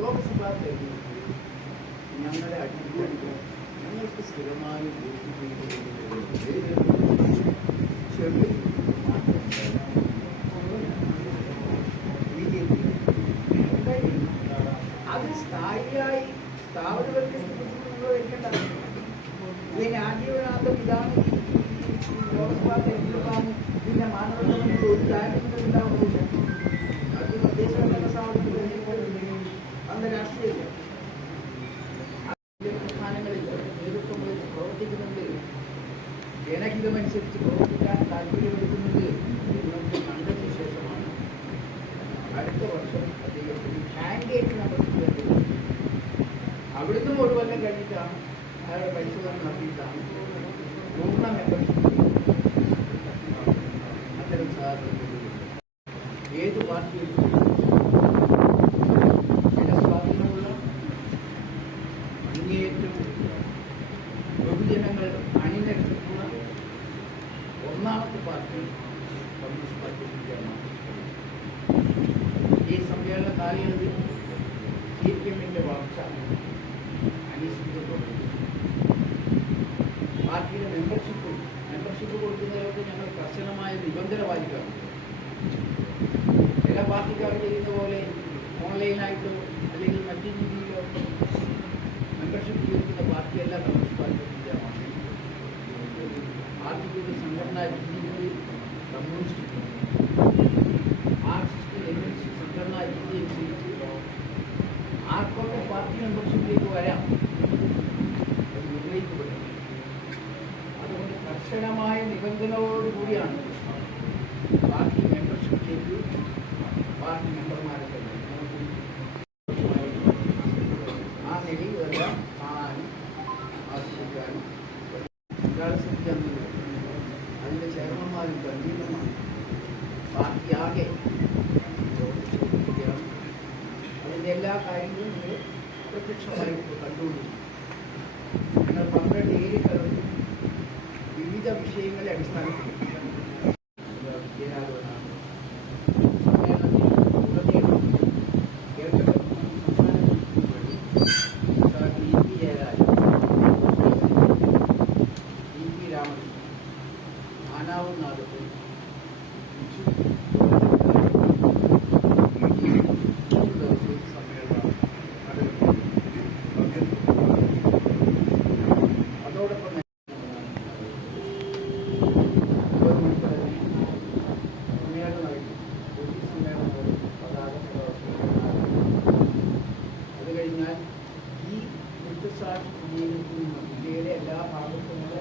ലോകസഭാ തെരഞ്ഞെടുപ്പിൽ ഞങ്ങളെ അടിച്ചടിക്കാൻ ഞങ്ങൾക്ക് സ്ഥിരമായി വോട്ട് ചെയ്തുകൊണ്ടിരുന്നത് ചെറിയ മാറ്റം ബി ജെ പി അത് സ്ഥായിയായി സ്ഥാപനവൽക്കരിക്കപ്പെട്ട ഇതിന് ആജീവനാന്തം ഇതാണ് ലോകസഭാ തെരഞ്ഞെടുപ്പാണ് ഇതിന്റെ മാനദണ്ഡങ്ങൾ ഒരു കാര്യങ്ങൾ ഉണ്ടാവുന്നില്ല. അത് തദ്ദേശഭരണ സ്ഥാപനത്തിൽ അന്തരാഷ്ട്രീയമില്ല, പ്രസ്ഥാനങ്ങളിൽ നേതൃത്വം വഹിച്ച് പ്രവർത്തിക്കുന്നുണ്ട്, ജനഹിതമനുസരിച്ച് പ്രവർത്തിക്കാൻ താല്പര്യമെടുക്കുന്നത് എന്നൊക്കെ കണ്ടതിന് ശേഷമാണ് അടുത്ത വർഷം അദ്ദേഹത്തിന് കാൻഡിഡേറ്റ് നമ്പർ അവിടുന്ന് ഒരു കൊല്ലം കഴിഞ്ഞിട്ടാണ് അയാളുടെ പരിശോധന നടത്തിയിട്ടാണ് പൂർണ്ണ മെമ്പർഷിപ്പ് അത്തരം സാധനങ്ങൾ ഏത് പാർട്ടിയിൽ ജനസ്വാധീനമുള്ള അങ്ങേയറ്റം ബഹുജനങ്ങൾ അണിനിരത്തിട്ടുള്ള ഒന്നാമത്തെ പാർട്ടി കമ്മ്യൂണിസ്റ്റ് പാർട്ടി ഇന്ത്യയാണ്. ഈ സമ്മേളന കാലയളവിൽ CPM-ന്റെ വളർച്ച അനിശ്ചിതത്വം പാർട്ടിയുടെ മെമ്പർഷിപ്പ് കൊടുക്കുന്നതിലൊക്കെ ഞങ്ങൾ കർശനമായ നിബന്ധന പാലിക്കണം. ചില പാർട്ടിക്കാർ ചെയ്യുന്ന പോലെ ഓൺലൈനായിട്ടോ അല്ലെങ്കിൽ മറ്റു രീതിയിലോ മെമ്പർഷിപ്പ് ചോദിക്കുന്ന പാർട്ടിയല്ല കമ്മ്യൂണിസ്റ്റ് പാർട്ടി ഇന്ത്യമാണ്. പാർട്ടിയുടെ സംഘടനാ രീതിയിൽ കമ്മ്യൂണിസ്റ്റ് മാർക്സിസ്റ്റ് സംഘടനാ രീതി അനുസരിച്ച് ആർക്കൊക്കെ പാർട്ടി മെമ്പർഷിപ്പിലേക്ക് വരാം അത് നിർണ്ണയിക്കപ്പെടും. അതുകൊണ്ട് കർശനമായ നിബന്ധനകളോടുകൂടിയാണ് പാർട്ടി മെമ്പർഷിപ്പിലേക്ക് പാർട്ടി മെമ്പർമാരെ ആ നിലയിലെല്ലാം കാണാനും ആസ്വദിക്കാനും അതിൻ്റെ ചെയർമാന്മാരും കൺവീനർമാരും പാർട്ടിയാകെ പ്രവർത്തിച്ചുകൊണ്ടിരിക്കുകയാണ്. അതിൻ്റെ എല്ലാ കാര്യങ്ങളും നിങ്ങൾ പ്രത്യക്ഷമായി കണ്ടുകൊണ്ടിരിക്കും. ഞങ്ങൾ 12 കളറിൽ വിവിധ വിഷയങ്ങളെ അടിസ്ഥാനപ്പെടുത്തി ജില്ലയിലെ എല്ലാ ഭാഗത്തുമുള്ള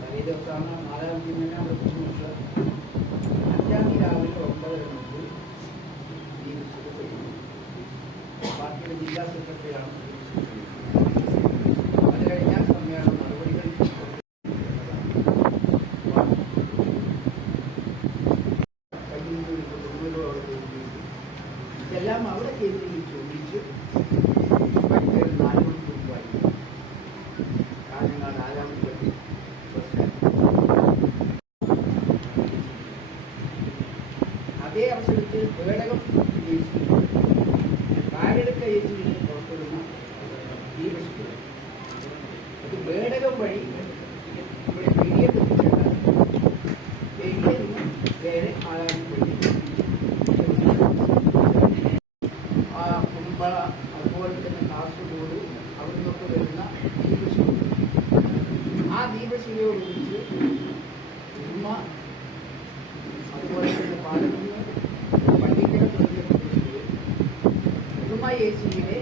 തലേ ദിവസമാണ് 4-ാം തീയതി അവിടെ ബുദ്ധിമുട്ട് 5-ാം തീയതി രാവിലെ 9 മണിക്ക് ഈ പാർട്ടിയുടെ ജില്ലാ സെക്രട്ടറിയാണ്. അത് കഴിഞ്ഞാൽ സമ്മേളന നടപടികൾ ഇതെല്ലാം അവിടെ കേന്ദ്രീകരിച്ച് ഒന്നിച്ച് വൈകുന്നേരം 4 മണിക്ക് മുമ്പായി കാഞ്ഞങ്ങാട് 4-ാം തീയതി അതേ അവസരത്തിൽ പേടകം കാലെടുക്ക ഏസിയിൽ പുറപ്പെടുന്ന ഈ ബസ്സുകൾ അത് പേടകം വഴി ഇവിടെ പെരിയത് എത്തിച്ചേർന്നാൽ പെരിയയിൽ നിന്നും വേറെ ആളാണ് വഴി കുമ്പള അതുപോലെ തന്നെ കാസർഗോഡ് അവിടെ നിന്നൊക്കെ വരുന്ന ദീപശില ആ ദീപശിലയോടൊന്നിച്ച് ഉമ്മ അതുപോലെ തന്നെ പാലക്കുന്ന് പള്ളിക്കര തുടങ്ങിയ പ്രദേശങ്ങളിൽ ഉമ്മ ഏസിയിലെ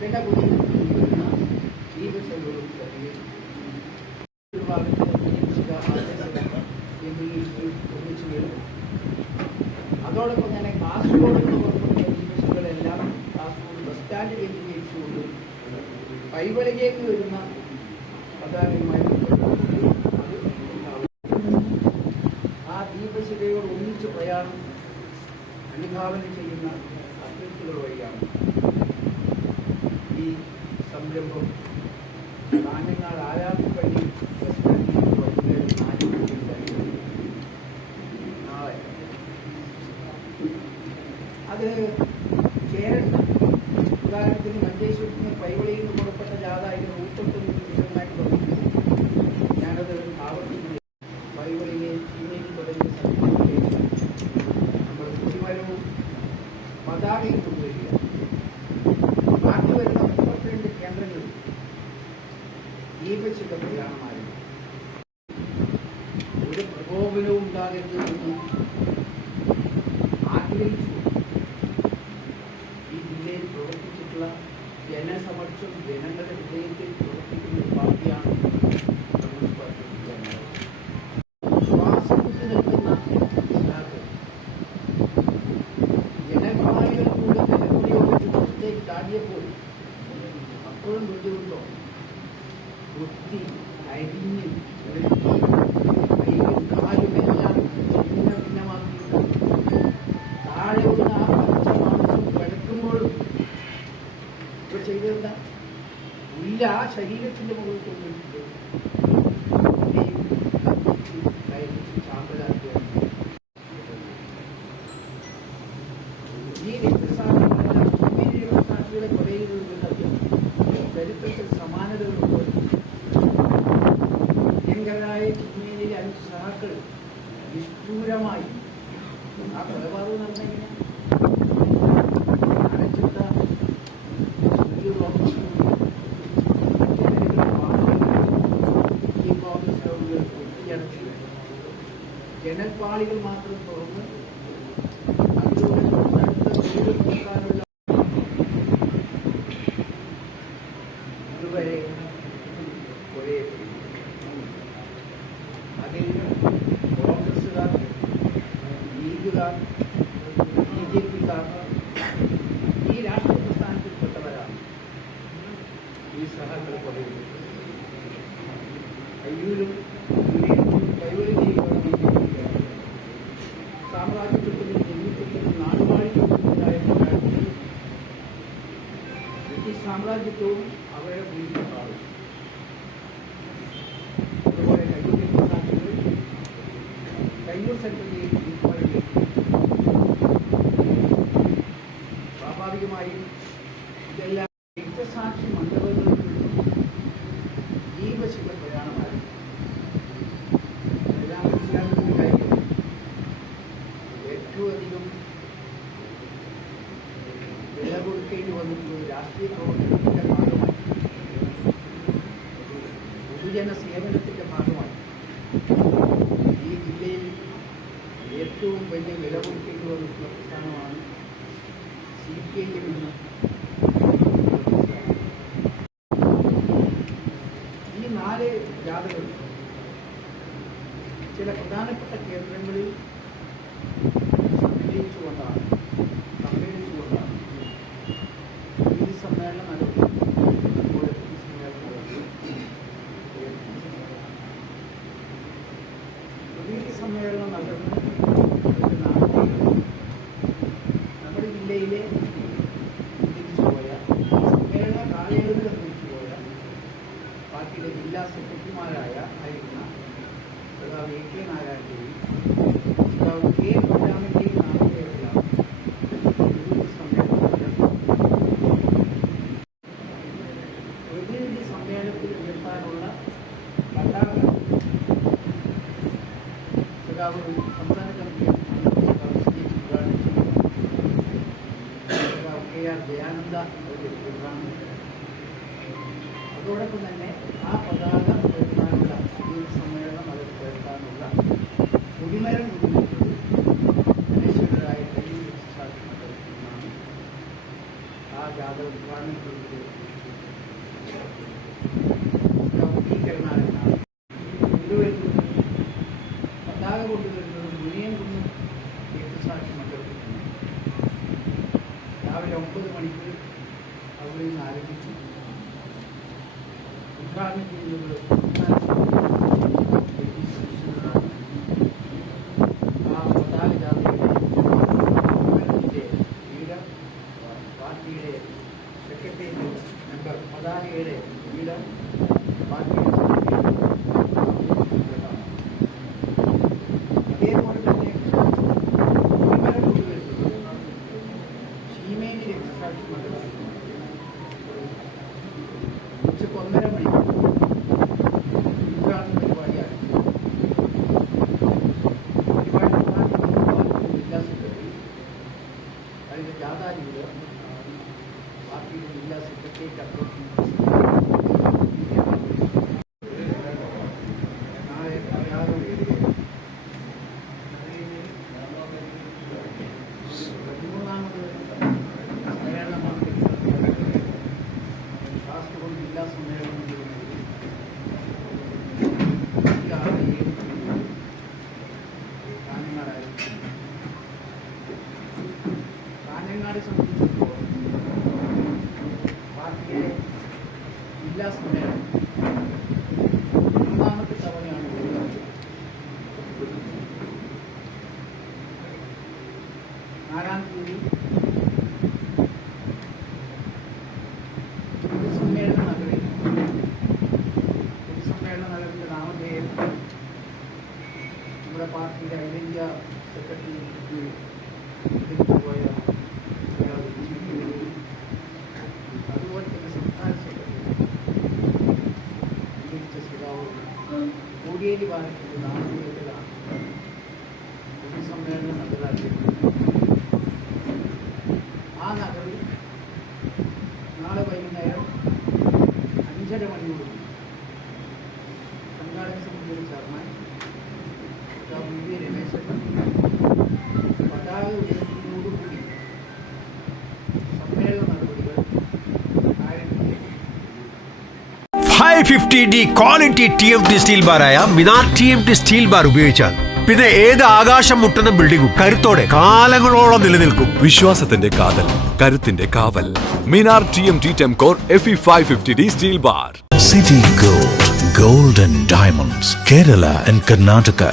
വിലകുടി വരുന്ന ദീപശിലകളും ഒരു ഭാഗത്ത് കേന്ദ്രീകരിച്ച് ഒന്നിച്ച് വരും. അതോടൊപ്പം തന്നെ കാസർഗോഡ് നിന്ന് പുറപ്പെടുന്ന ദീപശിലകളെല്ലാം കാസർഗോഡ് ബസ് സ്റ്റാൻഡ് കേന്ദ്രീകരിച്ചുകൊണ്ട് കൈവളിലേക്ക് വരുന്ന പതാകയുമായി ആ ദീപശിലയോട് ഒന്നിച്ച് പ്രയാണം അനുഭാവനം ചെയ്യുന്ന അഭ്യർത്ഥികൾ വഴിയാണ് ഈ സംരംഭം കാഞ്ഞങ്ങാട് ആരാധപ്പള്ളി ബസ് സ്റ്റാൻഡിൽ വൈകുന്നേരം 4 മണിക്ക് നാളെ അത് ചേരണ്ട. ഉദാഹരണത്തിന് മഞ്ചേശ്വരത്ത് നിന്ന് പൈവളിയിൽ നിന്ന് പുറപ്പെട്ട ജാഥ അതിന് 31 ദിവസമായിട്ട് തുടങ്ങി. ഞാനത് ആവർത്തിക്കുന്നു. പൈവളിയെ ചീനയിൽ തുടങ്ങിയ സ്ഥലങ്ങളിലേക്ക് നമ്മൾ കുടിമരവും പതാകയും കൊണ്ടുവരിക. ബാക്കി വരുന്ന 32 കേന്ദ്രങ്ങളിൽ ദീപശിഖ പ്രയാണമായിരുന്നു. ഒരു പ്രകോപനവും ഉണ്ടാകരുത് എന്ന് ആഗ്രഹിച്ചു. ഈ ജില്ലയിൽ പ്രവർത്തിച്ചിട്ടുള്ള ജനസമക്ഷം ജനങ്ങളുടെ ഹൃദയത്തിൽ പ്രവർത്തിക്കുന്ന ഒരു പാർട്ടിയാണ് കമ്മ്യൂണിസ്റ്റ് പാർട്ടി. ശ്വാസം വിട്ടു നിൽക്കുന്ന നേതാക്കൾ ജനപാളികൾ കൂടി ജനപ്രയോഗിച്ച് പുറത്തേക്ക് ചാടിയപ്പോൾ അപ്പോഴും ബുദ്ധിമുട്ടോ വൃത്തി അരിഞ്ഞ് കൈയും കാലുമെല്ലാം ഛിന്ന ഭിന്നമാക്കി താഴെ വന്ന ആ പച്ച മാംസം കിടക്കുമ്പോഴും ഇവർ ചെയ്തെന്താ? ഇല്ല, ആ ശരീരത്തിന്റെ മുകളിൽ കൊണ്ടിട്ട് ചാമ്പലാക്കുക. ഈ രക്തസാക്ഷികളെ കൊലയിലുള്ളത് ചരിത്രത്തിൽ സമാനതകളുണ്ട്. ഭയങ്കരായ ചിന്മേനിയിലെ 5 സഹാക്കൾ നിഷ്ഠൂരമായി ആ കൊലപാതകം നടന്നെങ്ങനെ അടച്ചിട്ട ജനൽപ്പാളികൾ മാത്രം തുറന്ന് അതിലൂടെ തൊട്ടടുത്ത വീട് നോക്കാനുള്ള ഇതുവരെ കുറേ അതിൽ കോൺഗ്രസുകാർ, ലീഗുകാർ, BJP-ക്കാർ ഈ രാഷ്ട്രീയ പ്രസ്ഥാനത്തിൽപ്പെട്ടവരാണ് ഈ സഹാക്കളെ കൊലയുന്നത്. അയ്യൂരും കൈവരി ചെയ്യുകയാണ്. സാമ്രാജ്യത്വത്തിന് ജന്മിക്കുന്ന നാടുവാഴിക്കെതിരായ പോരാട്ടത്തിൽ ബ്രിട്ടീഷ് സാമ്രാജ്യത്വവും അവരുടെ ഭൂമിക്കാളും അതുപോലെ കയ്യൂർ സെക്രട്ടറി സ്വാഭാവികമായും ഇതെല്ലാം രക്തസാക്ഷി മണ്ഡപങ്ങളിൽ നിന്നും ദീപശിഖ പ്രയാണമായിരുന്നു. എല്ലാം മനസ്സിലാക്കുന്ന കാര്യം ഏറ്റവും അധികം വില കൊടുക്കേണ്ടി വന്നിട്ടുള്ള രാഷ്ട്രീയ പ്രവർത്തനത്തിന്റെ ഭാഗമായി, പൊതുജന സേവനത്തിന്റെ ഭാഗമായി ഈ ജില്ലയിൽ ഏറ്റവും വലിയ വില കൊടുക്കേണ്ടി വന്നിട്ടുള്ള പ്രസ്ഥാനമാണ് CPIM എന്ന്. ഈ 4 ജാഥകൾ ചില പ്രധാനപ്പെട്ട കേന്ദ്രങ്ങളിൽ സമ്മേളിച്ചുകൊണ്ടാണ് ഈ സമ്മേളനം നടത്തി. സമ്മേളനം നടന്ന് നമ്മുടെ ജില്ലയിലെ തിരിച്ചുപോയ സമ്മേളന കാലയളവിൽ തിരിച്ചുപോയ പാർട്ടിയുടെ ജില്ലാ സെക്രട്ടറിമാരായ ആയിരുന്ന സഖാവ് AK നാരായണന്റെയും സഖാവ് K പ്രജാമന്റെയും നാമധേയത്തിലാണ് പ്രതിനിധി സമ്മേളനത്തിൽ ഉയർത്താനുള്ള പതാക സഖാവ് സംസ്ഥാന കമ്മിറ്റി KR ദയാനന്ദ ഉദ്ഘാടനം. അതോടൊപ്പം തന്നെ ആ പതാക ഉയർത്താനുള്ള സമ്മേളനം അത് ഉയർത്താനുള്ള കൊടിമരം ഗണേശ്വരരായ കയ്യൂർ രക്തസാക്ഷികളാണ് ആ ജാഥ ഉദ്ഘാടനം ചെയ്തത്. കരുണാകരനാണ് കൊണ്ടുവരുന്നത്. പതാക കൊണ്ടുവരുന്നത് മുനിയൻകുന്ന് രക്തസാക്ഷി മണ്ഡലത്തിൽ രാവിലെ 9 മണിക്ക് അവിടെ നിന്ന് ആരംഭിച്ചു. ഉദ്ഘാടനം ചെയ്യുന്നത് ആ പതാക ജാഥയുടെ ലീഡർ, പാർട്ടിയുടെ സെക്രട്ടേറിയറ്റ് മെമ്പർ, പതാകയുടെ ലീഡർ, പാർട്ടിയുടെ അതേപോലെ തന്നെ state approaching. കാഞ്ഞങ്ങാട് സംബന്ധിച്ചിടത്തോളം പാർട്ടിയെ ജില്ലാ സമ്മേളനം മൂന്നാമത്തെ തവണയാണ് ഒഴിവാക്കിയത്. 4-ാം തീയതി പൊതുസമ്മേളന നഗറിന്റെ നാമധേയം നമ്മുടെ പാർട്ടിയുടെ അഖില ഇന്ത്യ സെക്രട്ടറി പോയ അതുപോലെ തന്നെ സംസ്ഥാന സെക്രട്ടറി കോടിയേരി ബാലകൃഷ്ണന്റെ നാമധേയത്തിലാണ് പൊതുസമ്മേളനം നടത്താക്കിയത്. ആ നഗറിൽ നാളെ വൈകുന്നേരം 5:30 മണിയോടുകൂടി സംഘാടക സമിതിയുടെ ചെയർമാൻ വി രമേശൻ പതാക ഉയർത്തുന്നതോടുകൂടി സമ്മേളന നടപടികൾ ആരംഭിക്കും. 550D ക്വാളിറ്റി TMT സ്റ്റീൽ ബാറായ മിനാർ TMT സ്റ്റീൽ ബാർ ഉപയോഗിച്ചാൽ പിന്നെ ഏത് ആകാശം മുട്ടുന്ന ബിൽഡിംഗും കരുത്തോടെ കാലങ്ങളോളം നിലനിൽക്കും. വിശ്വാസത്തിന്റെ കാതൽ, കരുത്തിന്റെ കാവൽ. Minar TMT Temcor FE 550D steel bar. City Gold, Gold and Diamonds, Kerala and Karnataka.